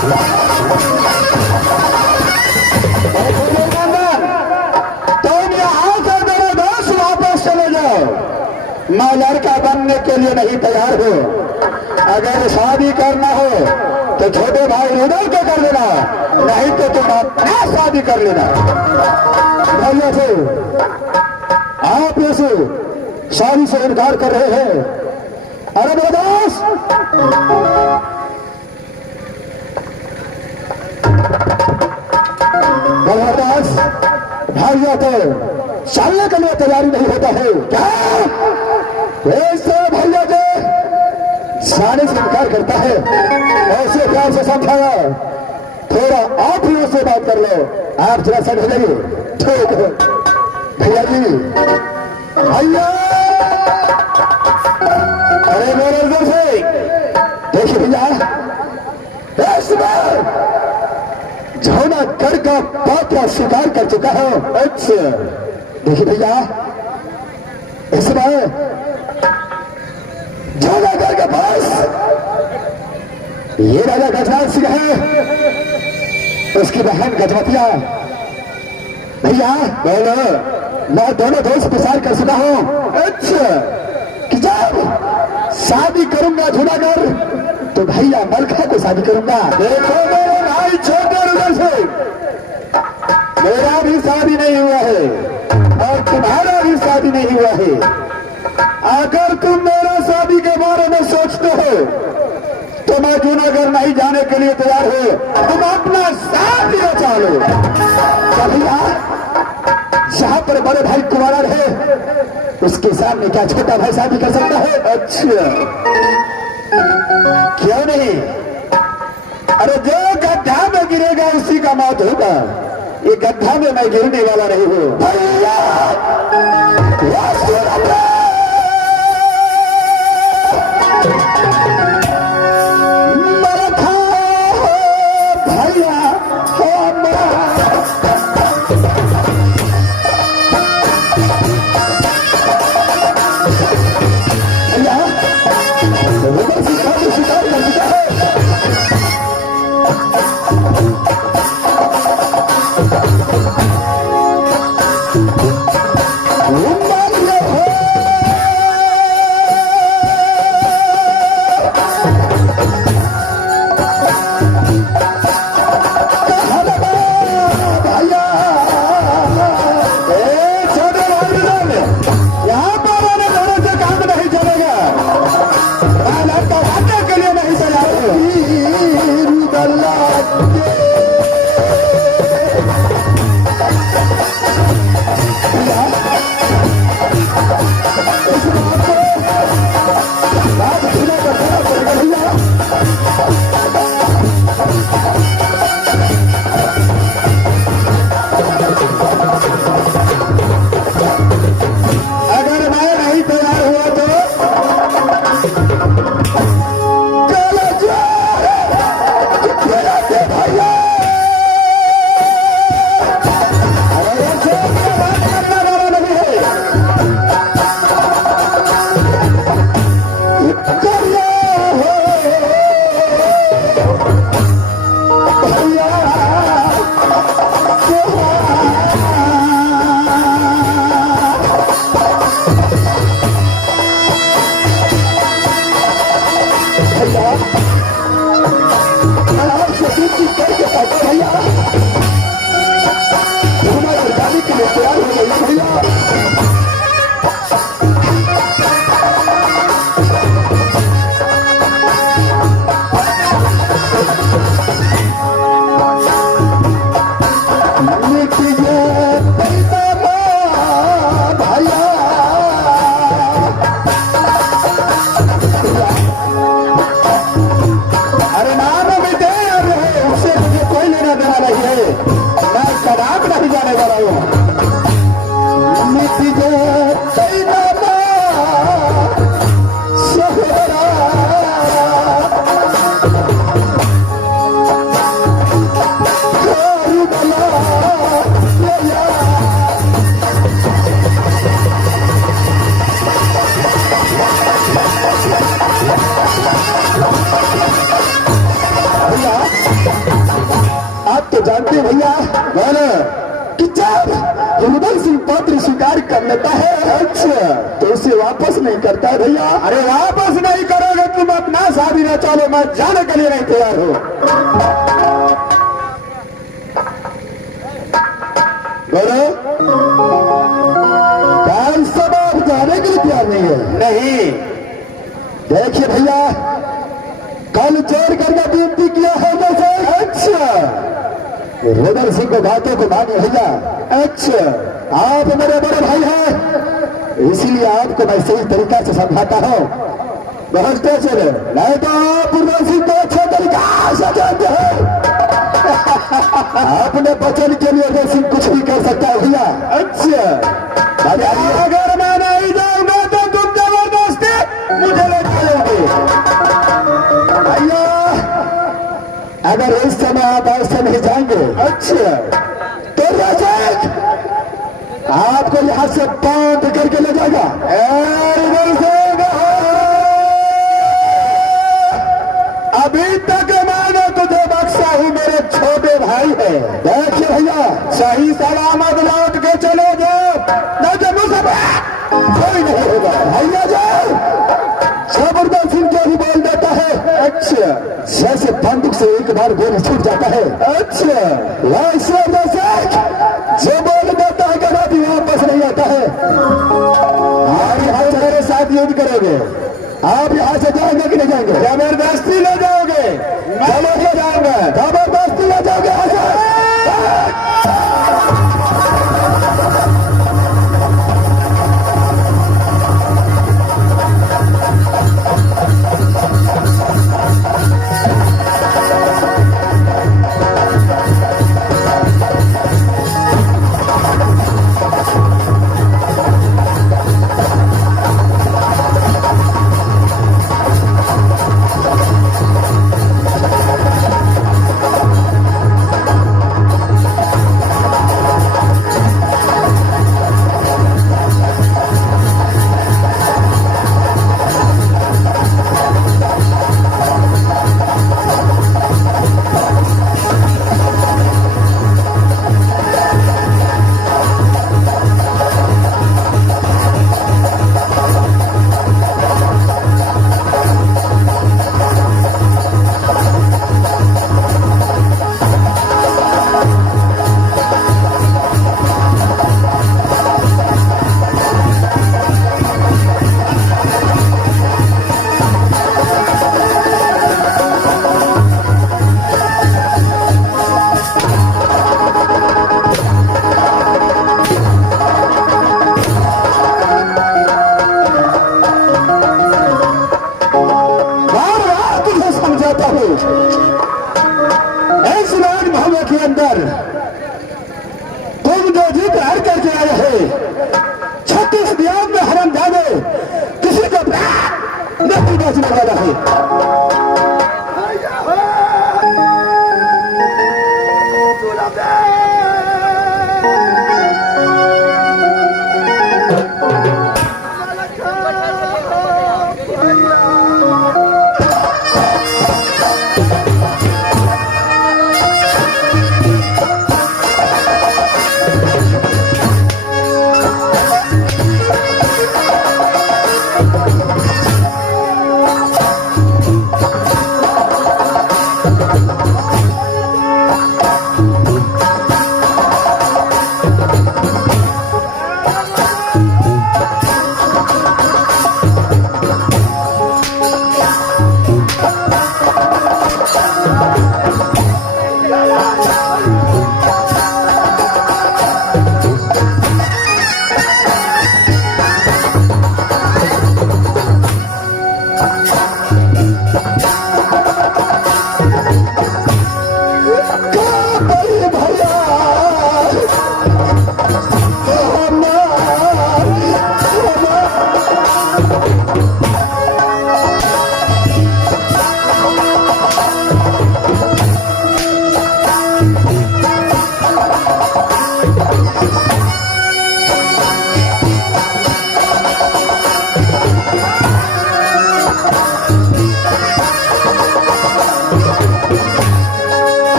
तुम यहाँ से मेरे दोस्त वापस चले जाओ। मैं लड़का बनने के लिए नहीं तैयार हूँ। अगर शादी करना हो तो छोटे भाई हृदय के कर लेना, नहीं तो तुम अपना शादी कर लेना। भैया से आप ऐसे शादी से इनकार कर रहे हैं? अरे मेरे दोस्त, भैया तो चलने के लिए तैयारी नहीं होता है क्या? ऐसे भैया के जाने से इनकार करता है। ऐसे प्यार से समझाया, थोड़ा आप ही उससे बात कर लो। आप जरा सड़ जाइए। ठीक है भैया जी। भैया अरे मेरे इधर से देखिए भैया, झोना कर का पापा स्वीकार कर चुका है। अच्छा देखिए भैया, इस बार झोनागढ़ के पास ये राजा गजराज सिंह है, उसकी बहन गजवतिया। भैया बोलो, मैं दोनों दोस्त प्रसार कर चुका हूं। अच्छा कि जब शादी करूंगा झोनागढ़ तो भैया मलखा को शादी करूंगा। देखो मेरे भाई छोटे उधर से, मेरा भी शादी नहीं हुआ है और तुम्हारा भी शादी नहीं हुआ है। अगर तुम मेरा शादी के बारे में सोचते हो तो मैं जूनागढ़ नहीं जाने के लिए तैयार हूं। तुम अपना शादी बचा लो। भैया जहां पर बड़े भाई कुंवारा रहे उसके सामने क्या छोटा भाई शादी कर सकता है? अच्छा क्यों नहीं? अरे जो गड्ढा में गिरेगा उसी का मौत होगा। ये गड्ढा में मैं गिरने वाला नहीं हूं। भैया तो जानते हैं भैया बोलो कि जब रुदल सिंह पत्र स्वीकार कर लेता है अच्छा तो उसे वापस नहीं करता है भैया। अरे वापस नहीं करोगे तुम अपना शादी न चलो मैं जाने के लिए नहीं तैयार हो। बोलो क्या सब आप जाने के लिए तैयार नहीं है? नहीं देखिए भैया कल जोड़ करके विनती किया है जैसे अच्छा रुदल सिंह को बातों को मानिए भैया। अच्छा आप मेरे बड़े भाई हैं इसीलिए आपको मैं सही तरीका से समझाता हूँ समझते चले नहीं तो आप रुदल सिंह को अच्छा तरीका से जानते हैं। अपने बचन के लिए रुदल सिंह कुछ भी कर सकता है भैया। अच्छा अगर मैं नहीं जाऊंगा तो तुम जबरदस्ती मुझे ले चलोगे भैया। अगर इस समय आप ऐसे नहीं जाएंगे अच्छा तो आपको यहां से बांध करके ले जाएगा। अभी तक मैंने तुझे बख्शा ही मेरे छोटे भाई है। देखिए भैया सही सलामत लौट के चले जाओ नहीं तो मुझसे कोई नहीं होगा भैया। जाओ जबरदस्त सिंह जो भी बोल देता है अच्छा जैसे बंदूक से एक बार गोली छूट जाता है अच्छा वैसे जैसे जो बोल देता है कभी वापस नहीं आता है। आप यहाँ से मेरे साथ युद्ध करोगे आप यहाँ से जाएंगे कि नहीं जाएंगे? जबरदस्ती ले जाओगे मैं ले जाऊंगा जबरदस्ती ले जाओगे यहाँ से।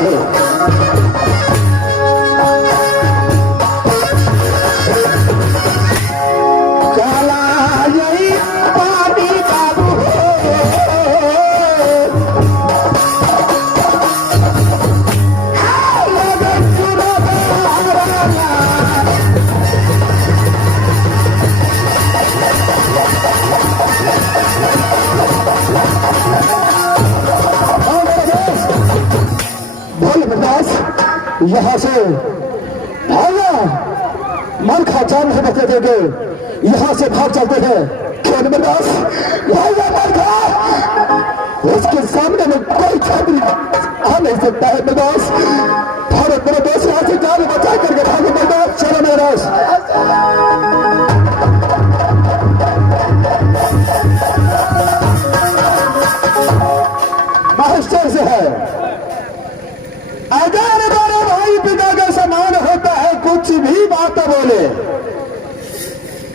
है। काला यही पानी बाबू यहाँ से भागा, मन खा जान नहीं बचने देंगे, यहाँ से भाग चलते थे। क्यों नमरदास, भागा मन खा, उसके सामने में कोई छात्र आ नहीं सकता है। नमरदास, भारत मेरे देश, यहाँ से जान बचा करके भागो नमरदास। चलो नमरदास। मास्टर से है, अगर हमारे भाई पिता का समान होता है, कुछ भी बात बोले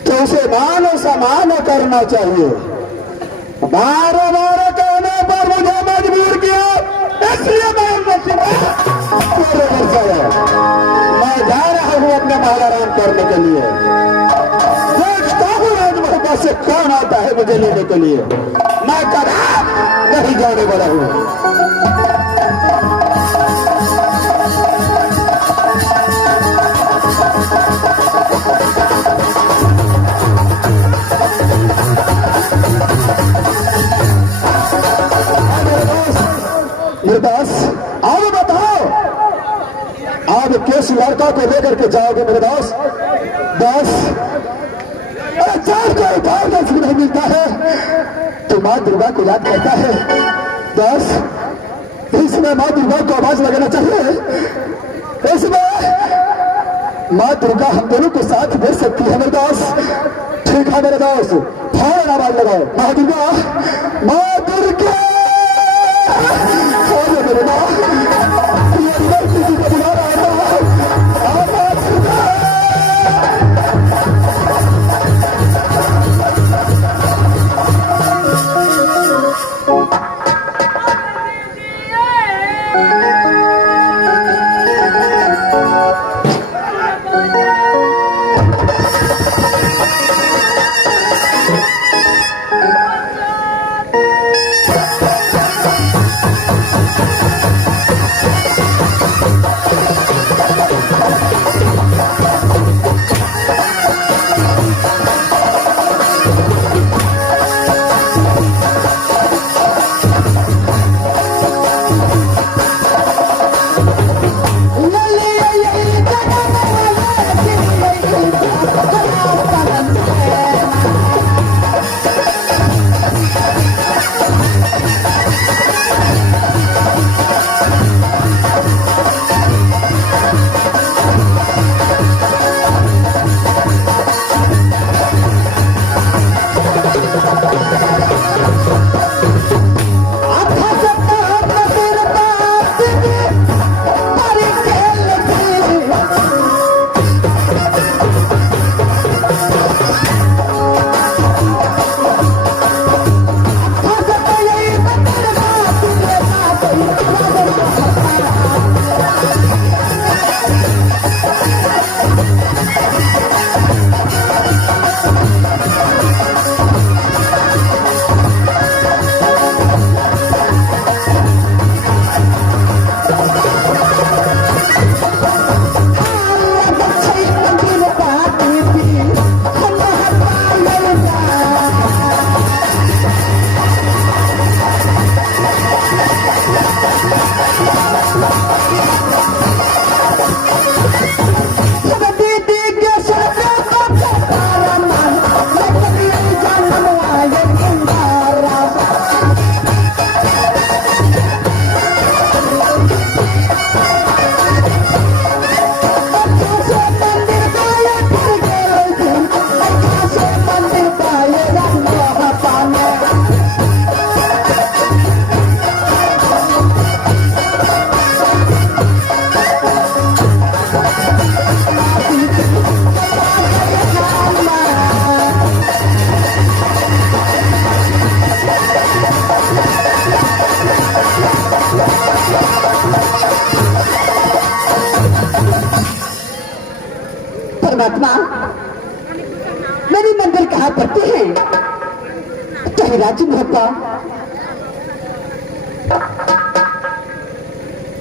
तो उसे मान सम्मान करना चाहिए। बार बार कहने पर मुझे मजबूर किया, इसलिए मैं जा रहा हूं अपने महाराम करने के लिए। देखता हूं राजमहल से कौन आता है मुझे लेने के लिए। मैं कभी नहीं जाने वाला हूं। दास, अब बताओ, आप किस लड़का को लेकर के जाओगे मेरे दास? दास, अरे चार को उठाओ, दस नहीं मिलता है तो माँ दुर्गा को याद करता है। दास, इसमें माँ दुर्गा को आवाज लगाना चाहिए। इसमें माँ दुर्गा हम दोनों को साथ दे सकती है मेरे दास। ठीक है मेरे दास, फौरन आवाज लगाओ। माँ दुर्गा, माँ दुर्गा, परमात्मा मेरी मंजिल कहाँ पड़ती है, कहीं राजी होता।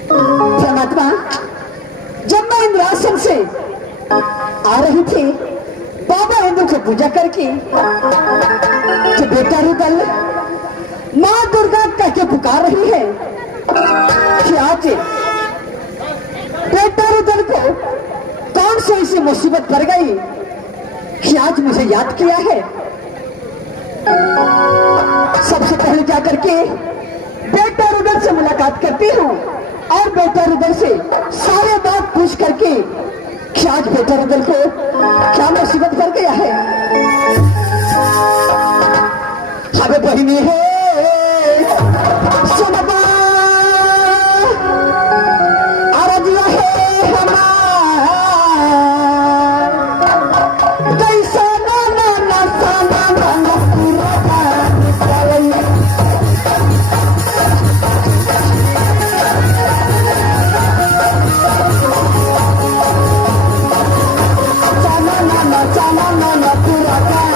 परमात्मा जब मैं इंद्रासन से आ रही थी बाबा इंद्र को पूजा करके, तो बेटा रुदल माँ दुर्गा कह के पुकार रही है कि आज बेटा रुदल को कौन सी ऐसी मुसीबत पड़ गई कि आज मुझे याद किया है। सबसे पहले क्या करके बेटा रुदल से मुलाकात करती हूँ और बेटा रुदल से सारे बात पूछ करके कि आज बेटा रुदल को क्या मुसीबत पड़ गया है। हमें बहिनी है सुनबा आराध्या है हमार, कैसा ना ना ना साना ना ना पूरा चले। Sana na na, sana na na, pura